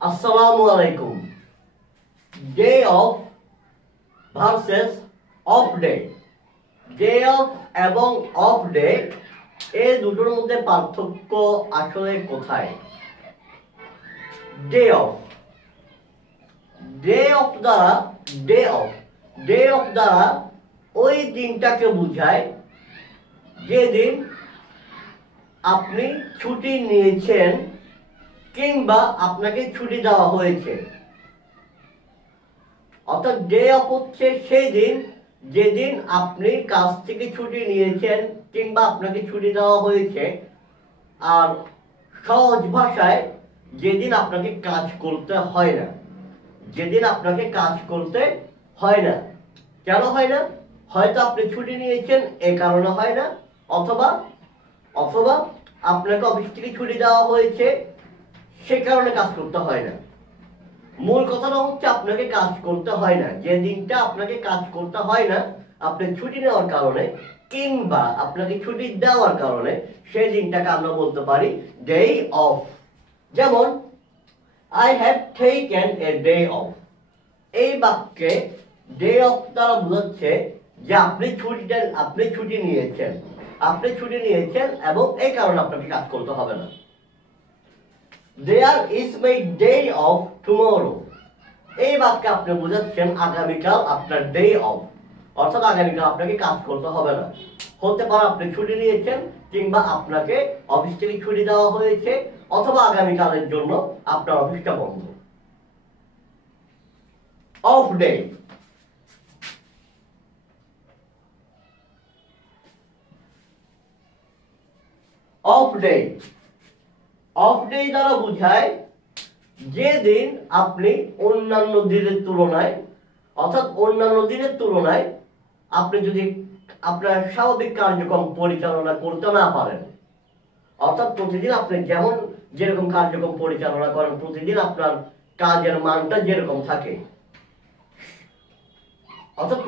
আসসালামু আলাইকুম। Day of versus off day. Day of এবং অফ ডে এই দুটোর মধ্যে পার্থক্য আসলে কোথায়? ডে অফ দ্বারা ডে অফ দ্বারা ওই দিনটাকে বোঝায় যেদিন আপনি ছুটি নিয়েছেন কিংবা আপনাকে ছুটি দেওয়া হয়েছে। অর্থাৎ ডে অফ হচ্ছে সেই দিন যেদিন আপনি কাজ থেকে ছুটি নিয়েছেন কিংবা আপনাকে ছুটি দেওয়া হয়েছে। আর সহজ ভাষায় যেদিন আপনাকে কাজ করতে হয় না, যেদিন আপনাকে কাজ করতে হয় না। কেন হয় না? হয়তো আপনি ছুটি নিয়েছেন এ কারণে হয় না, অথবা অথবা আপনাকে অফিস থেকে ছুটি দেওয়া হয়েছে সে কারণে কাজ করতে হয় না। মূল কথাটা হচ্ছে আপনাকে কাজ করতে হয় না। যে দিনটা আপনাকে কাজ করতে হয় না আপনি ছুটি নেওয়ার কারণে কিংবা আপনাকে ছুটি দেওয়ার কারণে, সেই দিনটাকে আমরা বলতে পারি ডে অফ। যেমন I have taken a day off। এই বাক্যে ডে অফ দ্বারা বোঝাচ্ছে যে আপনি ছুটি নিয়েছেন এবং এই কারণে আপনাকে কাজ করতে হবে না। There is my day off tomorrow। এই বাক্যে আপনি বোঝাচ্ছেন আগামীকাল আপনার ডে অফ, অর্থাৎ আগামীকাল আপনাকে কাজ করতে হবে না। হতে পারে আপনি ছুটি নিয়েছেন কিংবা আপনাকে অফিস থেকে ছুটি দেওয়া হয়েছে, অথবা আগামীকালের জন্য আপনার অফিসটা বন্ধ। অফ ডে দ্বারা বোঝায় যেদিন আপনি অন্যান্য দিনের তুলনায়, অর্থাৎ অন্যান্য দিনের তুলনায় আপনি যদি আপনার স্বাভাবিক কার্যক্রম পরিচালনা করতে না পারেন, অর্থাৎ প্রতিদিন আপনি যেরকম কার্যক্রম পরিচালনা করেন, প্রতিদিন আপনার কাজের মানটা যেরকম থাকে, অন্যান্য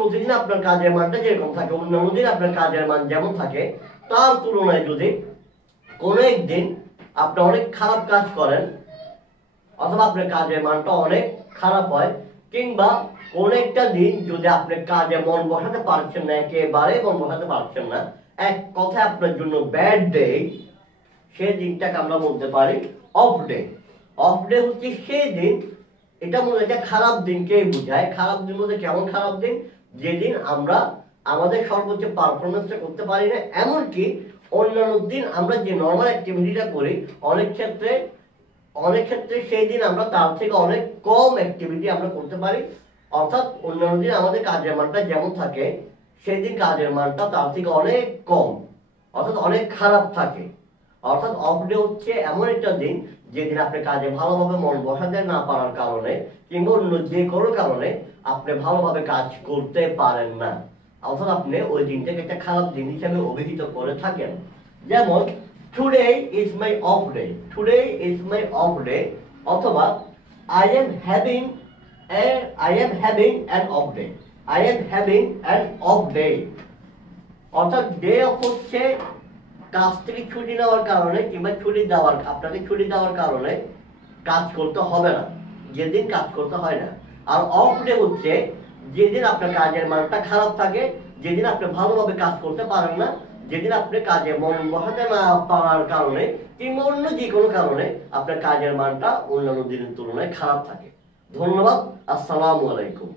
দিন আপনার কাজের মান যেমন থাকে তার তুলনায় যদি কোনো একদিন আপনি অনেক খারাপ কাজ করেন, অথবা আপনার কাজের মানটা অনেক খারাপ হয়, কিংবা কোন একটা দিন যদি আপনি কাজে মন বসাতে পারছেন না, একেবারে মন বসাতে পারছেন না, এক কথায় আপনার জন্য ব্যাড ডে, সেই দিনটাকে আমরা বলতে পারি অফ ডে। অফ ডে হচ্ছে সেই দিন, এটা মনে একটা খারাপ দিনকে বোঝায়। খারাপ দিন বলতে কেমন খারাপ দিন? যেদিন আমরা আমাদের সর্বোচ্চ পারফরমেন্সটা করতে পারি না, এমনকি অন্যান্য দিন আমরা যে নর্মাল অ্যাক্টিভিটিটা করি অনেক ক্ষেত্রে সেই দিন আমরা তার থেকে অনেক কম অ্যাক্টিভিটি আমরা করতে পারি। অর্থাৎ অন্যান্য দিন আমাদের কাজের মানটা যেমন থাকে, সেই দিন কাজের মানটা তার থেকে অনেক কম, অর্থাৎ অনেক খারাপ থাকে। অর্থাৎ অফ ডে হচ্ছে এমন একটা দিন যেদিন আপনি কাজে ভালোভাবে মন বসাতে না পারার কারণে কিংবা অন্য যে কোনো কারণে আপনি ভালোভাবে কাজ করতে পারেন না, অর্থাৎ আপনি ওই দিনটাকে একটা খারাপ দিন হিসেবে অভিহিত করে থাকেন। যেমন Today is my off day, অথবা I am having an off day। অর্থাৎ ডে অফ হচ্ছে কাজ থেকে ছুটি নেওয়ার কারণে কিংবা আপনাকে ছুটি দেওয়ার কারণে কাজ করতে হবে না, যেদিন কাজ করতে হয় না। আর অফ ডে হচ্ছে যেদিন আপনার কাজের মানটা খারাপ থাকে, যেদিন আপনি ভালোভাবে কাজ করতে পারেন না, যেদিন আপনি কাজে মন বসাতে না পারার কারণে কিংবা অন্য যে কোনো কারণে আপনার কাজের মানটা অন্যান্য দিনের তুলনায় খারাপ থাকে। ধন্যবাদ। আসসালামু আলাইকুম।